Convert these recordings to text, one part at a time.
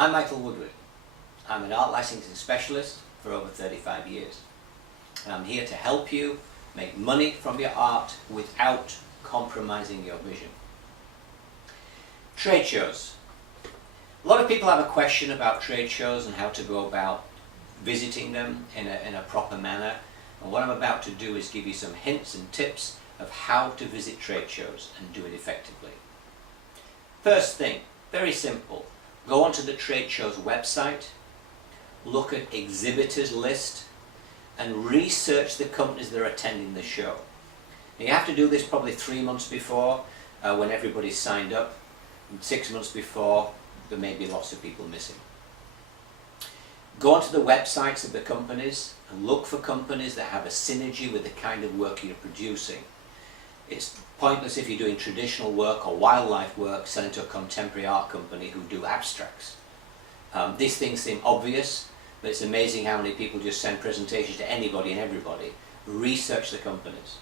I'm Michael Woodward. I'm an art licensing specialist for over 35 years. And I'm here to help you make money from your art without compromising your vision. Trade shows. A lot of people have a question about trade shows and how to go about visiting them in a proper manner. And what I'm about to do is give you some hints and tips of how to visit trade shows and do it effectively. First thing, very simple. Go onto the trade show's website, look at exhibitors list, and research the companies that are attending the show. Now, you have to do this probably 3 months before when everybody's signed up, and 6 months before there may be lots of people missing. Go onto the websites of the companies and look for companies that have a synergy with the kind of work you're producing. It's pointless if you're doing traditional work or wildlife work selling to a contemporary art company who do abstracts. These things seem obvious, but it's amazing how many people just send presentations to anybody and everybody. Research the companies.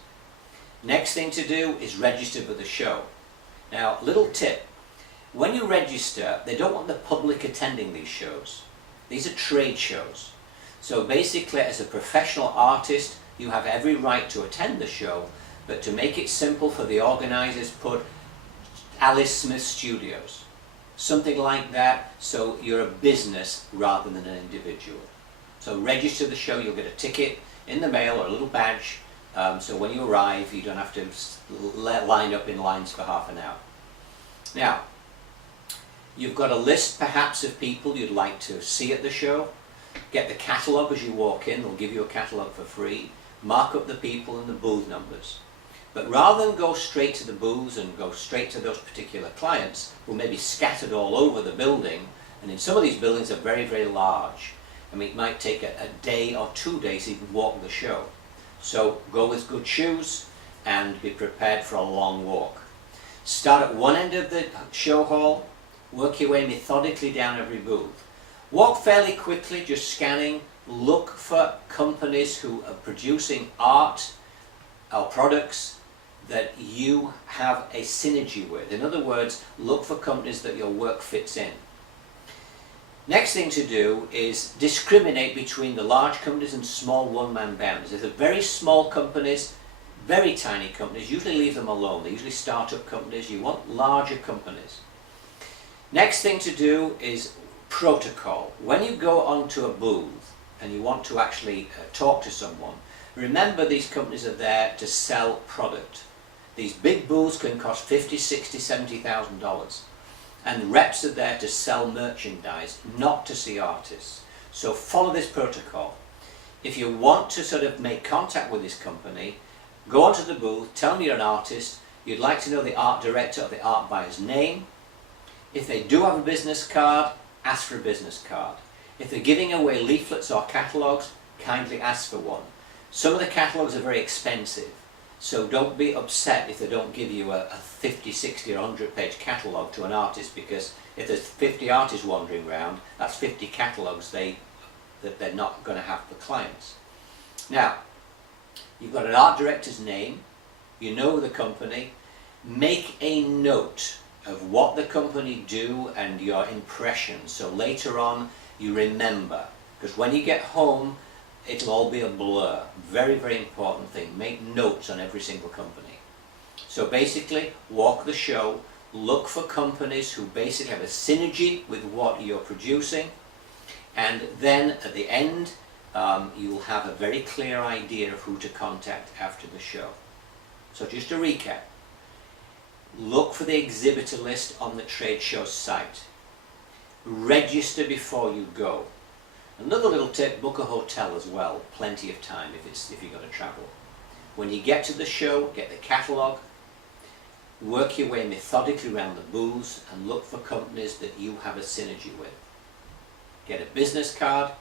Next thing to do is register for the show. Now, little tip. When you register, they don't want the public attending these shows. These are trade shows. So basically, as a professional artist, you have every right to attend the show, but to make it simple for the organizers, put Alice Smith Studios. Something like that, so you're a business rather than an individual. So register the show, you'll get a ticket in the mail or a little badge, so when you arrive, you don't have to line up in lines for half an hour. Now, you've got a list perhaps of people you'd like to see at the show. Get the catalogue as you walk in, they'll give you a catalogue for free. Mark up the people and the booth numbers. But rather than go straight to the booths and go straight to those particular clients who may be scattered all over the building, and in some of these buildings are very, very large. I mean, it might take a day or 2 days to even walk the show. So go with good shoes and be prepared for a long walk. Start at one end of the show hall, work your way methodically down every booth. Walk fairly quickly, just scanning. Look for companies who are producing art or products that you have a synergy with. In other words, look for companies that your work fits in. Next thing to do is discriminate between the large companies and small one-man bands. If they're very small companies, very tiny companies, usually leave them alone. They're usually start-up companies. You want larger companies. Next thing to do is protocol. When you go onto a booth and you want to actually talk to someone, remember these companies are there to sell product. These big booths can cost $50,000, $60,000, $70,000. And reps are there to sell merchandise, not to see artists. So follow this protocol. If you want to sort of make contact with this company, go onto the booth, tell them you're an artist, you'd like to know the art director or the art buyer's name. If they do have a business card, ask for a business card. If they're giving away leaflets or catalogues, kindly ask for one. Some of the catalogues are very expensive, so don't be upset if they don't give you a 50, 60 or 100 page catalogue to an artist, because if there's 50 artists wandering around, that's 50 catalogues that they're not going to have for clients. Now, you've got an art director's name, you know the company, make a note of what the company do and your impressions, so later on you remember, because when you get home it'll all be a blur. Very, very important thing. Make notes on every single company. So basically, walk the show, look for companies who basically have a synergy with what you're producing, and then at the end you'll have a very clear idea of who to contact after the show. So just to recap, look for the exhibitor list on the trade show site. Register before you go. Another little tip, book a hotel as well, plenty of time if you're going to travel. When you get to the show, get the catalogue, work your way methodically around the booths and look for companies that you have a synergy with. Get a business card,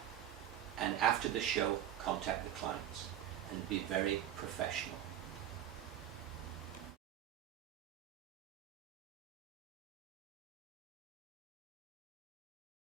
and after the show, contact the clients and be very professional.